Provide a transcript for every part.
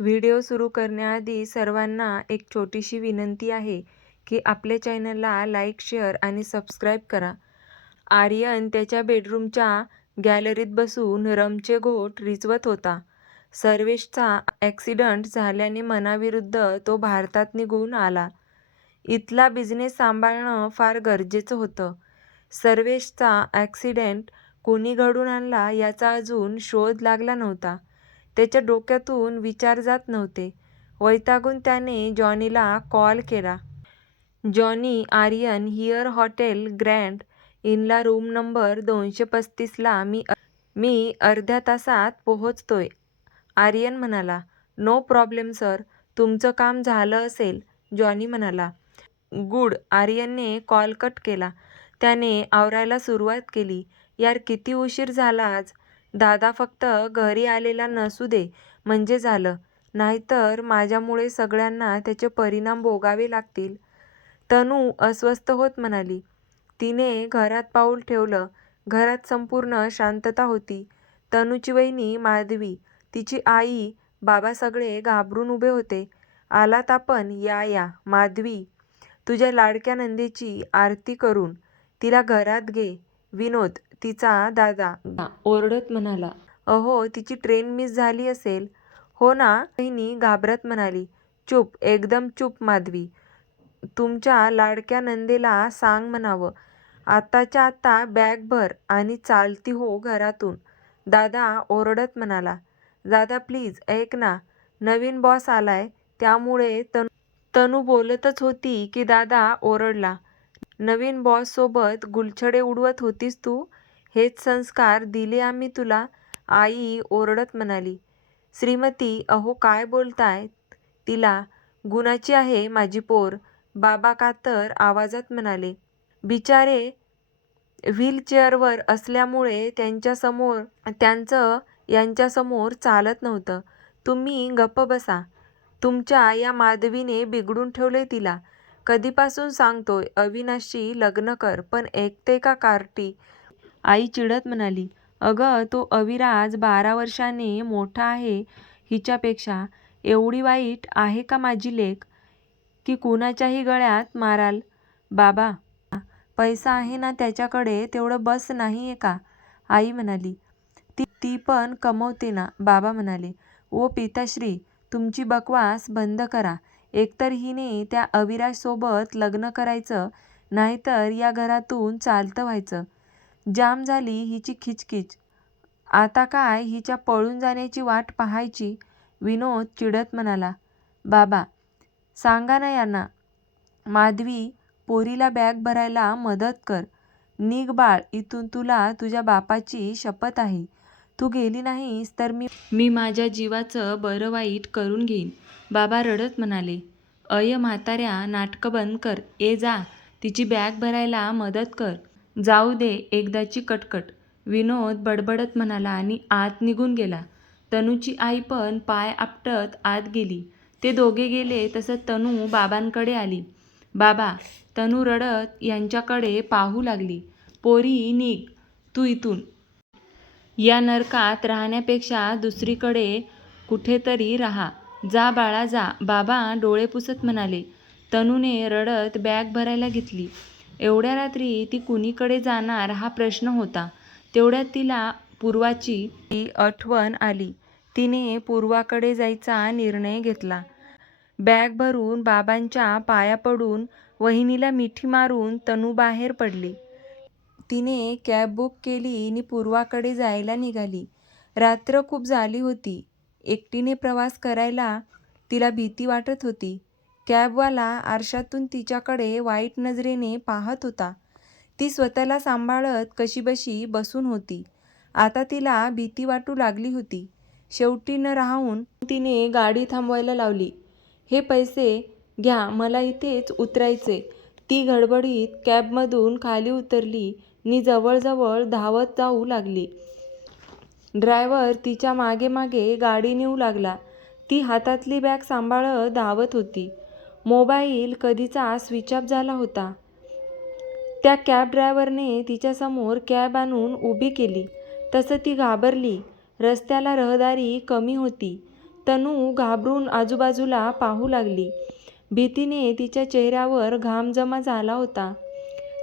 Video सुरू करण्याआधी सर्वांना एक छोटीशी विनंती आहे की आपल्या चॅनलला लाईक शेअर आणि सबस्क्राईब करा. आर्यन त्याच्या बेडरूमच्या गॅलरीत बसून रमचे घोट रिचवत होता. सर्वेशचा ॲक्सिडंट झाल्याने मनाविरुद्ध तो भारतात निघून आला. इथला बिझनेस सांभाळणं फार गरजेचं होतं. सर्वेशचा ॲक्सिडेंट कोणी घडून आणला याचा अजून शोध लागला नव्हता. त्याच्या डोक्यातून विचार जात नव्हते. वैतागून त्याने जॉनीला कॉल केला. Johnny Aryan here hotel grand इनला room number दोनशे पस्तीसला मी मी अर्ध्या तासात पोहोचतोय. आर्यन म्हणाला नो प्रॉब्लेम सर तुमचं काम झालं असेल. जॉनी म्हणाला गुड. आर्यनने कॉल कट केला. त्याने आवरायला सुरुवात केली. यार किती उशीर झाला आज दादा फक्त घरी आलेला नसू दे म्हणजे झालं. नाहीतर माझ्यामुळे सगळ्यांना त्याचे परिणाम भोगावे लागतील. तनू अस्वस्थ होत म्हणाली. तिने घरात पाऊल ठेवलं. घरात संपूर्ण शांतता होती. तनूची वहिनी माधवी तिची आई बाबा सगळे घाबरून उभे होते. आलात आपण या या माधवी. तुझ्या लाडक्या नंदेची आरती करून. तिला घरात घे. विनोद तिचा दादा. ओरडत म्हणाला. अहो तिची ट्रेन मिस झाली असेल. हो ना बहिणी घाबरत म्हणाली. चूप एकदम चूप माधवी. तुमच्या लाडक्या नंदेला सांग म्हणावं. आत्ताच्या आत्ता बॅग भर आणि चालती हो घरातून. दादा ओरडत म्हणाला. दादा प्लीज ऐक ना. नवीन बॉस आलाय. त्यामुळे तनू तनू बोलतच होती की दादा ओरडला. नवीन बॉससोबत गुलछडे उडवत होतीस तू? हेच संस्कार दिले आम्ही तुला आई ओरडत म्हणाली. श्रीमती अहो काय बोलताय? तिला गुणाची आहे माझी पोर. बाबा कातर आवाजात म्हणाले. बिचारे व्हीलचेअरवर असल्यामुळे त्यांच्यासमोर त्यांचं यांच्यासमोर चालत नव्हतं. तुम्ही गप्प बसा. तुमच्या या माधवीने बिघडून ठेवले तिला. कधीपासून सांगतोय अविनाशशी लग्न कर पण एकते का कार्टी? आई चिडत म्हणाली अगं तो अविराज बारा वर्षाने मोठा आहे हिच्यापेक्षा. एवढी वाईट आहे का माझी लेक की कुणाच्याही गळ्यात माराल? बाबा पैसा आहे ना त्याच्याकडे तेवढं बस नाही आहे का? आई म्हणाली ती ती पण कमवते ना. बाबा म्हणाले ओ पिताश्री तुमची बकवास बंद करा. एकतर हिने त्या अविराजसोबत लग्न करायचं नाहीतर या घरातून चालतं व्हायचं. जाम झाली हिची खिचखिच. आता काय हिच्या पळून जाण्याची वाट पाहायची? विनोद चिडत म्हणाला बाबा सांगा ना यांना. माधवी पोरीला बॅग भरायला मदत कर. निघ बाळ इथून तुला तुझ्या बापाची शपथ आहे. तू गेली नाहीस तर मी मी माझ्या जीवाचं बरं वाईट करून घेईन. बाबा रडत म्हणाले अय म्हाताऱ्या नाटकं बंद कर. ए जा. तिची बॅग भरायला मदत कर. जाऊ दे एकदाची कटकट. विनोद बडबडत म्हणाला आणि आत निघून गेला. तनूची आई पण पाय आपटत आत गेली. ते दोघे गेले तसं तनू बाबांकडे आली. बाबा तनू रडत यांच्याकडे पाहू लागली. पोरी निघ. तू इथून. या नरकात राहण्यापेक्षा दुसरीकडे कुठेतरी राहा. जा बाळा जा. बाबा डोळे पुसत म्हणाले. तनूने रडत बॅग भरायला घेतली. एवढ्या रात्री ती कुणीकडे जाणार हा प्रश्न होता. तेवढ्यात तिला पूर्वाची ती आठवण आली. तिने पूर्वाकडे जायचा निर्णय घेतला. बॅग भरून बाबांच्या पाया पडून वहिनीला मिठी मारून तनू बाहेर पडली. तिने कॅब बुक केली आणि पूर्वाकडे जायला निघाली. रात्र खूप झाली होती. एकटीने प्रवास करायला तिला भीती वाटत होती. कॅबवाला आरशातून तिच्याकडे वाईट नजरेने पाहत होता. ती स्वतःला सांभाळत कशीबशी बसून होती. आता तिला भीती वाटू लागली होती. शेवटी न राहून तिने गाडी थांबवायला लावली. हे पैसे घ्या मला इथेच उतरायचे. ती गडबडीत कॅबमधून खाली उतरली नि जवळजवळ धावत जाऊ लागली. ड्रायव्हर तिच्यामागे मागे गाडी नेऊ लागला. ती हातातली बॅग सांभाळत धावत होती. मोबाईल कधीचा स्विच ऑफ झाला होता. त्या कॅब ड्रायव्हरने तिच्यासमोर कॅब आणून उभी केली. तसं ती घाबरली. रस्त्याला रहदारी कमी होती. तनू घाबरून आजूबाजूला पाहू लागली. भीतीने तिच्या चेहऱ्यावर घाम जमा झाला होता.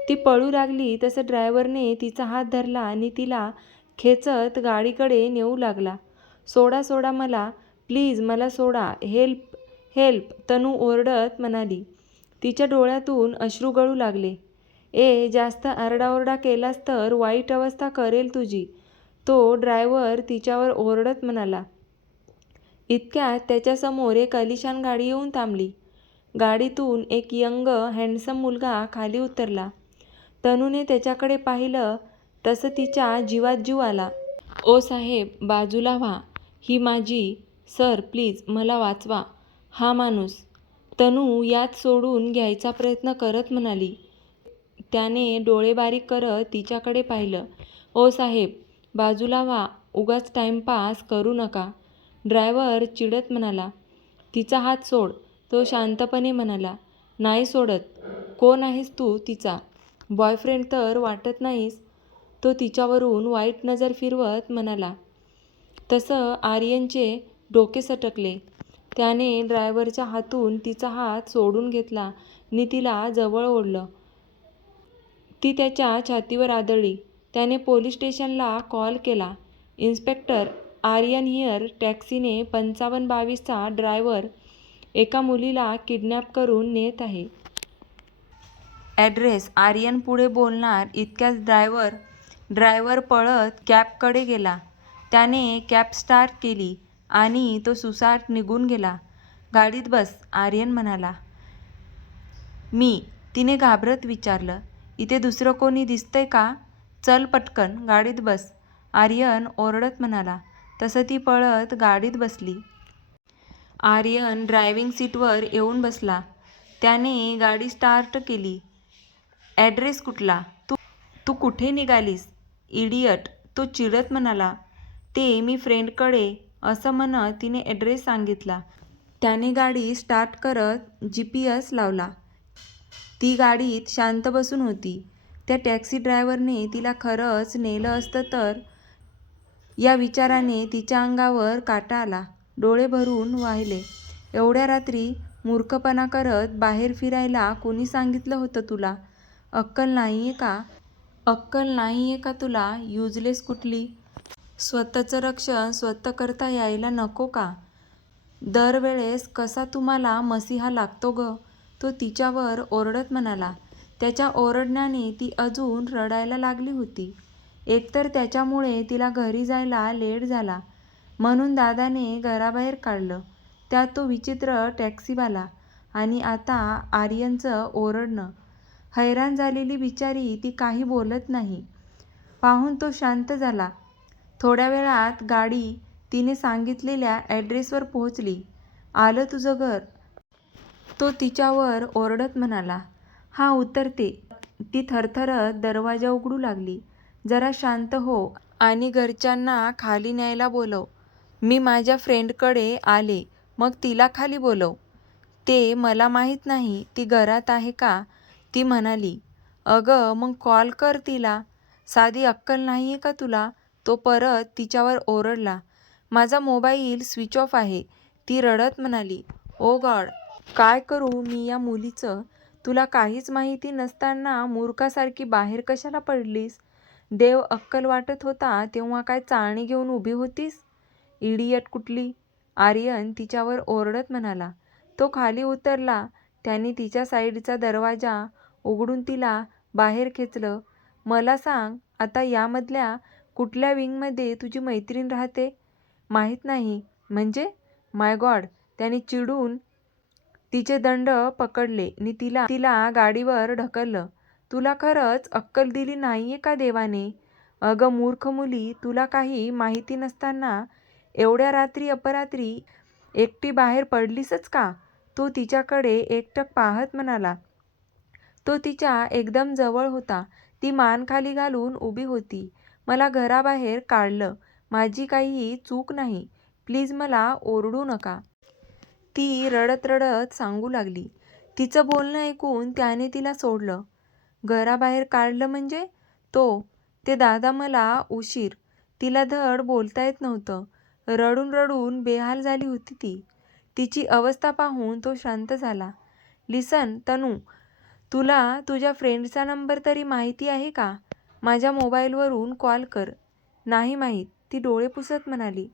ती पळू लागली तसं ड्रायव्हरने तिचा हात धरला आणि तिला खेचत गाडीकडे नेऊ लागला. सोडा सोडा मला. प्लीज मला सोडा. हेल्प हेल्प तनू ओरडत म्हणाली. तिच्या डोळ्यातून अश्रू गळू लागले. ए जास्त आरडाओरडा केलास तर वाईट अवस्था करेल तुझी. तो ड्रायव्हर तिच्यावर ओरडत म्हणाला. इतक्यात त्याच्यासमोर एक अलिशान गाडी येऊन थांबली. गाडीतून एक यंग हँडसम मुलगा खाली उतरला. तनूने त्याच्याकडे पाहिलं तसं तिच्या जीवात जीव आला. ओ साहेब बाजूला व्हा. ही माझी सर प्लीज मला वाचवा. हा माणूस तनू यात सोडून घ्यायचा प्रयत्न करत म्हणाली. त्याने डोळे बारीक करत तिच्याकडे पाहिलं. ओ साहेब बाजूला व्हा उगाच टाईमपास करू नका. ड्रायव्हर चिडत म्हणाला. तिचा हात सोड तो शांतपणे म्हणाला. नाही सोडत. कोण आहेस तू तिचा? बॉयफ्रेंड तर वाटत नाहीस. तो तिच्यावरून वाईट नजर फिरवत म्हणाला. तसं आर्यनचे डोके सटकले. त्याने ड्रायव्हरच्या हातून तिचा हात सोडून घेतला. नि तिला जवळ ओढलं. ती त्याच्या छातीवर आदळली. त्याने पोलीस स्टेशनला कॉल केला. इन्स्पेक्टर आर्यन हिअर टॅक्सीने पंचावन्न बावीसचा ड्रायव्हर एका मुलीला किडनॅप करून नेत आहे. ॲड्रेस आर्यन पुढे बोलणार इतक्याच ड्रायव्हर ड्रायव्हर पळत कॅबकडे गेला. त्याने कॅब स्टार्ट केली. आणि तो सुसाट निघून गेला. गाडीत बस आर्यन म्हणाला. मी तिने घाबरत विचारलं इथे दुसरं कोणी दिसतंय का? चल पटकन गाडीत बस. आर्यन ओरडत म्हणाला. तसं ती पळत गाडीत बसली. आर्यन ड्रायव्हिंग सीटवर येऊन बसला. त्याने गाडी स्टार्ट केली. ॲड्रेस कुठला? तू तू कुठे निघालीस? इडियट तो चिडत म्हणाला. ते मी फ्रेंडकडे असं म्हणत तिने ॲड्रेस सांगितला. त्याने गाडी स्टार्ट करत जी पी एस लावला. ती गाडीत शांत बसून होती. त्या टॅक्सी ड्रायव्हरने तिला खरंच नेलं असतं तर या विचाराने तिच्या अंगावर काटा आला. डोळे भरून वाहिले. एवढ्या रात्री मूर्खपणा करत बाहेर फिरायला कोणी सांगितलं होतं तुला? अक्कल नाही आहे का? अक्कल नाही आहे का तुला? युजलेस कुठली? स्वतःचं रक्षण स्वतः करता यायला नको का? दरवेळेस कसा तुम्हाला मसिहा लागतो ग? तो तिच्यावर ओरडत म्हणाला. त्याच्या ओरडण्याने ती अजून रडायला लागली होती. एकतर त्याच्यामुळे तिला घरी जायला लेट झाला. म्हणून दादाने घराबाहेर काढलं. त्यात तो विचित्र टॅक्सीवाला आणि आता आर्यनचं ओरडणं. हैराण झालेली बिचारी ती काही बोलत नाही. पाहून तो शांत झाला. थोड्या वेळात गाडी तिने सांगितलेल्या ॲड्रेसवर पोहोचली. आलं तुझं घर? तो तिच्यावर ओरडत म्हणाला हा उतरते. ती थरथरत दरवाजा उघडू लागली. जरा शांत हो आणि घरच्यांना खाली न्यायला बोलव. मी माझ्या फ्रेंडकडे आले मग तिला खाली बोलव. ते मला माहीत नाही ती घरात आहे का? ती म्हणाली अगं मग कॉल कर तिला. साधी अक्कल नाही आहे का तुला? तो परत तिच्यावर ओरडला. माझा मोबाईल स्विच ऑफ आहे. ती रडत म्हणाली ओ गॉड काय करू मी या मुलीचं? तुला काहीच माहिती नसताना मूर्खासारखी बाहेर कशाला पडलीस? देव अक्कल वाटत होता तेव्हा काय चाळणी घेऊन उभी होतीस? इडियट कुठली? आर्यन तिच्यावर ओरडत म्हणाला. तो खाली उतरला. त्याने तिच्या साईडचा दरवाजा उघडून तिला बाहेर खेचलं. मला सांग आता यामधल्या कुठल्या विंगमध्ये तुझी मैत्रीण राहते? माहीत नाही. म्हणजे? माय गॉड त्याने चिडून तिचे दंड पकडले. नि तिला तिला गाडीवर ढकललं. तुला खरंच अक्कल दिली नाहीये का देवाने? अगं मूर्ख मुली तुला काही माहिती नसताना एवढ्या रात्री अपरात्री एकटी बाहेर पडलीसच का? तो तिच्याकडे एकटक पाहत म्हणाला. तो तिच्या एकदम जवळ होता. ती मान खाली घालून उभी होती. मला घराबाहेर काढलं. माझी काहीही चूक नाही. प्लीज मला ओरडू नका. ती रडत रडत सांगू लागली. तिचं बोलणं ऐकून त्याने तिला सोडलं. घराबाहेर काढलं म्हणजे? तो ते दादा मला उशीर. तिला धड बोलता येत नव्हतं. रडून रडून बेहाल झाली होती ती. तिची अवस्था पाहून तो शांत झाला. लिसन तनू तुला तुझ्या फ्रेंडचा नंबर तरी माहिती आहे का? माझ्या मोबाईलवरून कॉल कर. नाही माहीत ती डोळे पुसत म्हणाली.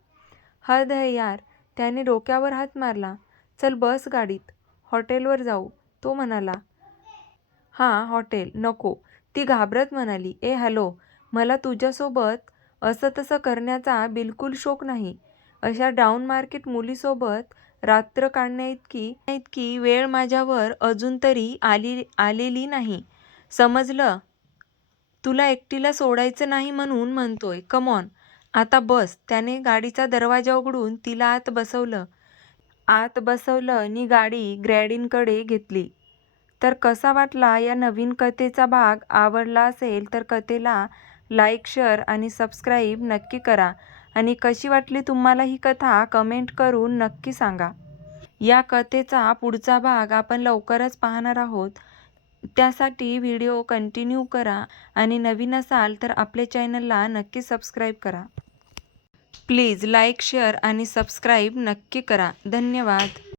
हद है यार त्याने डोक्यावर हात मारला. चल बस गाडीत. हॉटेलवर जाऊ तो म्हणाला. हां हॉटेल नको. ती घाबरत म्हणाली. ए हॅलो मला तुझ्यासोबत असं तसं करण्याचा बिलकुल शौक नाही. अशा डाऊन मार्केट मुलीसोबत रात्र काढण्याइतकी इतकी वेळ माझ्यावर अजून तरी आली आलेली नाही. समजलं? तुला एकटीला सोडायचं नाही म्हणून म्हणतोय. कमॉन आता बस. त्याने गाडीचा दरवाजा उघडून तिला आत बसवलं. आत बसवलं आणि गाडी ग्रॅडीनकडे घेतली. तर कसा वाटला या नवीन कथेचा भाग? आवडला असेल तर कथेला लाईक शेअर आणि सबस्क्राईब नक्की करा. आणि कशी वाटली तुम्हाला ही कथा? कमेंट करून नक्की सांगा. या कथेचा पुढचा भाग आपण लवकरच पाहणार आहोत. त्यासाठी व्हिडिओ कंटिन्यू करा आणि नवीन असाल तर आपल्या चॅनलला नक्की सबस्क्राईब करा. प्लीज लाईक शेअर आणि सबस्क्राईब नक्की करा. धन्यवाद.